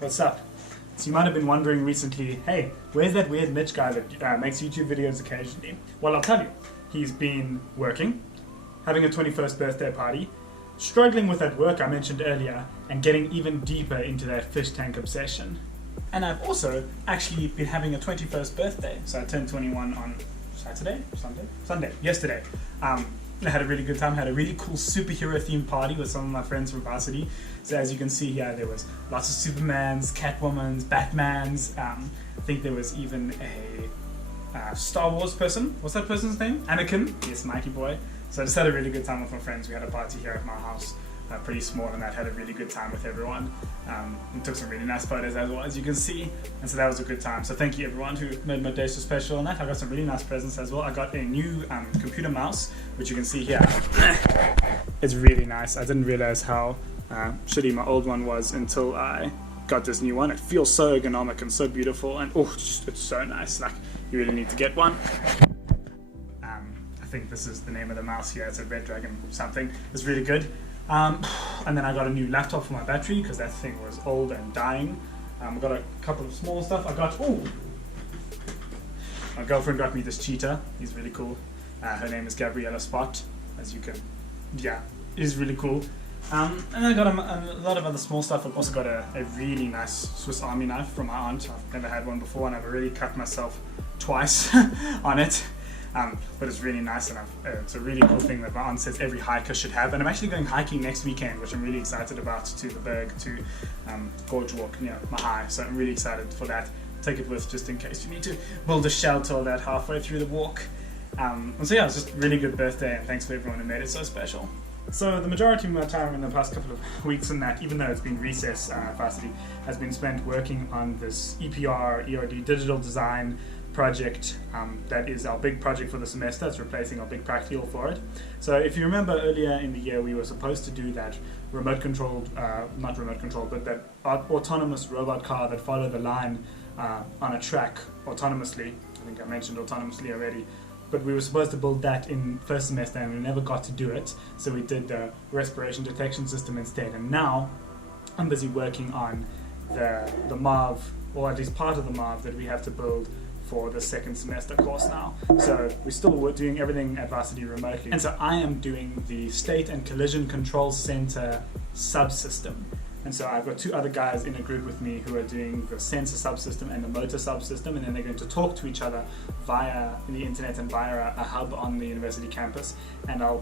What's up? So you might have been wondering recently, hey, where's that weird Mitch guy that makes YouTube videos occasionally? Well, I'll tell you. He's been working, having a 21st birthday party, struggling with that work I mentioned earlier, and getting even deeper into that fish tank obsession. And I've also actually been having a 21st birthday. So I turned 21 on Sunday, yesterday. I had a really good time, had a really cool superhero themed party with some of my friends from varsity. So as you can see here, there was lots of Supermans, Catwomans, Batmans. I think there was even a Star Wars person. What's that person's name? Anakin. Yes, Mikey boy. So I just had a really good time with my friends. We had a party here at my house, pretty small, and I had a really good time with everyone. And took some really nice photos as well, as you can see. And so that was a good time. So thank you everyone who made my day so special on that. I got some really nice presents as well. I got a new computer mouse, which you can see here. It's really nice. I didn't realize how shitty my old one was until I got this new one. It feels so ergonomic and so beautiful, and it's so nice. Like, you really need to get one. I think this is the name of the mouse here. It's a Red Dragon something. It's really good. And then I got a new laptop for my battery because that thing was old and dying. I got a couple of small stuff. My girlfriend got me this cheetah. He's really cool. Her name is Gabriella Spot, as you can, is really cool. And I got a lot of other small stuff. I've also got a really nice Swiss Army knife from my aunt. I've never had one before, and I've already cut myself twice on it. But it's really nice, and it's a really cool thing that my aunt says every hiker should have. And I'm actually going hiking next weekend, which I'm really excited about, to the Berg, to Gorge Walk near Mahai. So I'm really excited for that. Take it with just in case you need to build a shelter or that halfway through the walk. And so yeah, it was just a really good birthday, and thanks for everyone who made it so special. So the majority of my time in the past couple of weeks and that, even though it's been recess varsity, has been spent working on this ERD digital design project. That is our big project for the semester. It's replacing our big practical for it. So if you remember earlier in the year, we were supposed to do that that autonomous robot car that followed the line on a track autonomously. I think I mentioned autonomously already. But we were supposed to build that in first semester, and we never got to do it. So we did the respiration detection system instead. And now I'm busy working on the MARV, or at least part of the MARV that we have to build for the second semester course now. So we're still doing everything at varsity remotely. And so I am doing the State and Collision Control Center subsystem. And so I've got two other guys in a group with me who are doing the sensor subsystem and the motor subsystem, and then they're going to talk to each other via the internet and via a hub on the university campus. And our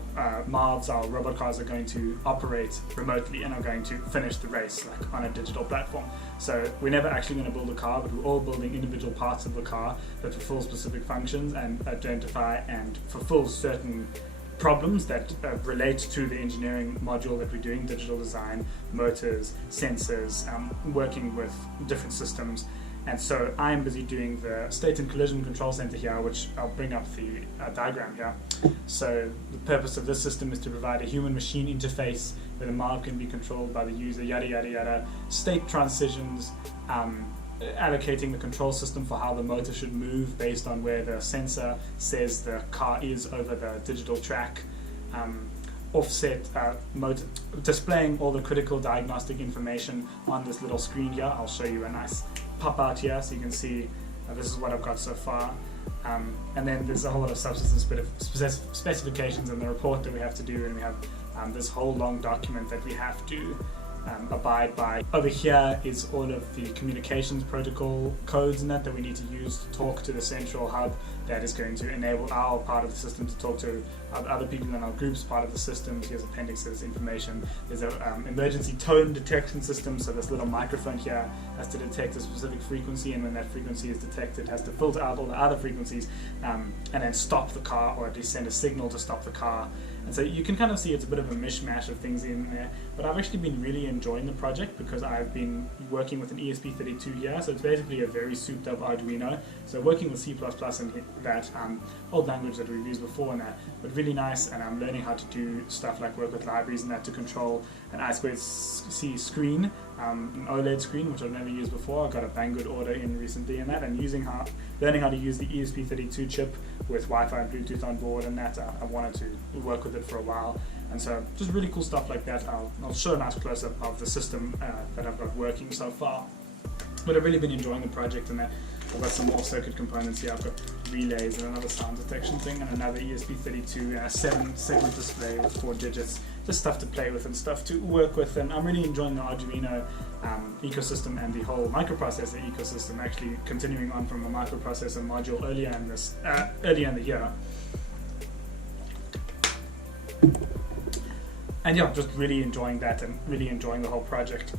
MARVs, our robot cars, are going to operate remotely and are going to finish the race like on a digital platform. So we're never actually going to build a car, but we're all building individual parts of the car that fulfill specific functions and identify and fulfill certain problems that relate to the engineering module that we're doing, digital design, motors, sensors, working with different systems. And so I'm busy doing the State and Collision Control Center here, which I'll bring up the diagram here. So the purpose of this system is to provide a human-machine interface where the MARV can be controlled by the user, yada yada yada, state transitions, allocating the control system for how the motor should move based on where the sensor says the car is over the digital track, offset motor, displaying all the critical diagnostic information on this little screen here. I'll show you a nice pop out here so you can see this is what I've got so far. And then there's a whole lot of subsystem specifications in the report that we have to do, and we have this whole long document that we have to abide by. Over here is all of the communications protocol codes and that we need to use to talk to the central hub that is going to enable our part of the system to talk to other people in our group's part of the system. Here's appendixes, information. There's an emergency tone detection system, so this little microphone here has to detect a specific frequency, and when that frequency is detected, it has to filter out all the other frequencies and then stop the car, or at least send a signal to stop the car. And so you can kind of see it's a bit of a mishmash of things in there, but I've actually been really enjoying the project because I've been working with an ESP32 here, so it's basically a very souped up Arduino. So working with C++ and that old language that we've used before and that, but really nice, and I'm learning how to do stuff like work with libraries and that to control an I2C screen, an OLED screen, which I've never used before. I got a Banggood order in recently and that, and learning how to use the ESP32 chip with Wi-Fi and Bluetooth on board and that. I wanted to work with it for a while. And so just really cool stuff like that. I'll show a nice close-up of the system that I've got working so far. But I've really been enjoying the project, and I've got some more circuit components here. I've got relays and another sound detection thing, and another ESP32 7-segment display with 4 digits. Just stuff to play with and stuff to work with, and I'm really enjoying the Arduino ecosystem and the whole microprocessor ecosystem. Actually, continuing on from a microprocessor module earlier in the year. And yeah, just really enjoying that and really enjoying the whole project.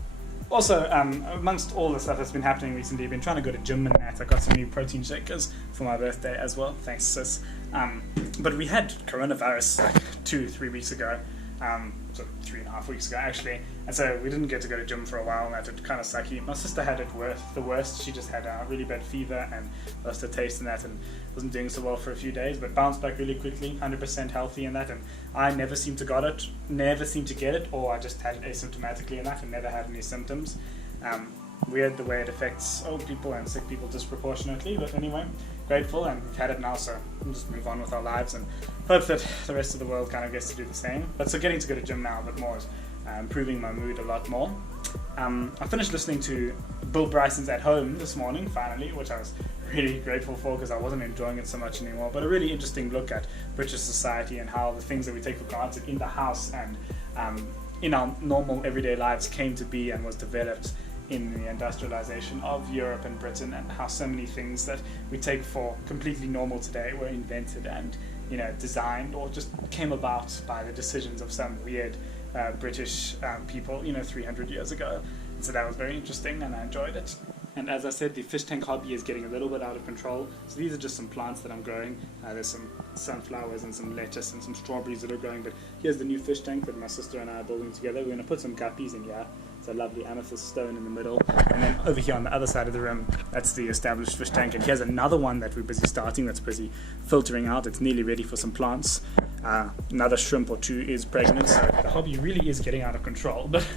Also, amongst all the stuff that's been happening recently, I've been trying to go to gym and that. I got some new protein shakers for my birthday as well. Thanks, sis. But we had coronavirus like 2-3 weeks ago. So 3.5 weeks ago actually, and so we didn't get to go to gym for a while, and that was kind of sucky. My sister had it the worst. She just had a really bad fever and lost her taste in that, and wasn't doing so well for a few days, but bounced back really quickly, 100% healthy in that. And I never seemed to get it, or I just had it asymptomatically in that and never had any symptoms. Weird the way it affects old people and sick people disproportionately, but anyway, grateful, and we've had it now, so we'll just move on with our lives and hope that the rest of the world kind of gets to do the same. But so getting to go to gym now a bit more is improving my mood a lot more. I finished listening to Bill Bryson's At Home this morning, finally, which I was really grateful for because I wasn't enjoying it so much anymore. But a really interesting look at British society and how the things that we take for granted in the house and in our normal everyday lives came to be and was developed in the industrialization of Europe and Britain, and how so many things that we take for completely normal today were invented and designed or just came about by the decisions of some weird British people 300 years ago. And so that was very interesting, and I enjoyed it. And as I said, the fish tank hobby is getting a little bit out of control. So these are just some plants that I'm growing. There's some sunflowers and some lettuce and some strawberries that are growing. But here's the new fish tank that my sister and I are building together. We're going to put some guppies in here. It's a lovely amethyst stone in the middle. And then over here on the other side of the room, that's the established fish tank. And here's another one that we're busy starting, that's busy filtering out. It's nearly ready for some plants. Another shrimp or two is pregnant. So the hobby really is getting out of control. But,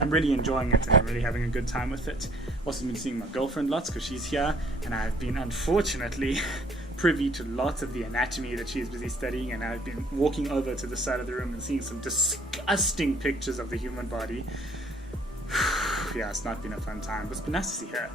I'm really enjoying it, and I'm really having a good time with it. Also been seeing my girlfriend lots because she's here, and I've been unfortunately privy to lots of the anatomy that she's busy studying, and I've been walking over to the side of the room and seeing some disgusting pictures of the human body. Yeah, it's not been a fun time, but it's been nice to see her.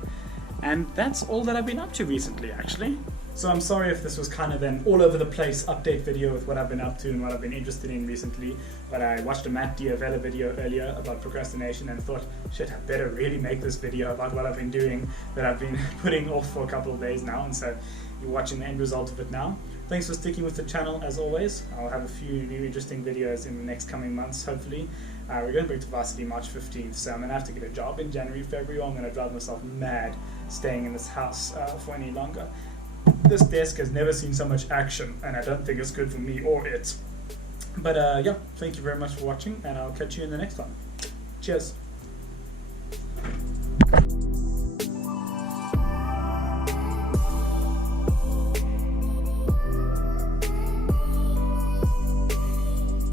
And that's all that I've been up to recently, actually. So I'm sorry if this was kind of an all-over-the-place update video with what I've been up to and what I've been interested in recently, but I watched a Matt Diavella video earlier about procrastination and thought, shit, I better really make this video about what I've been doing that I've been putting off for a couple of days now, and so you're watching the end result of it now. Thanks for sticking with the channel as always. I'll have a few new interesting videos in the next coming months, hopefully. We're going back to varsity March 15th, so I'm going to have to get a job in January, February, or I'm going to drive myself mad staying in this house for any longer. This desk has never seen so much action, and I don't think it's good for me or it. But yeah, thank you very much for watching, and I'll catch you in the next one. Cheers.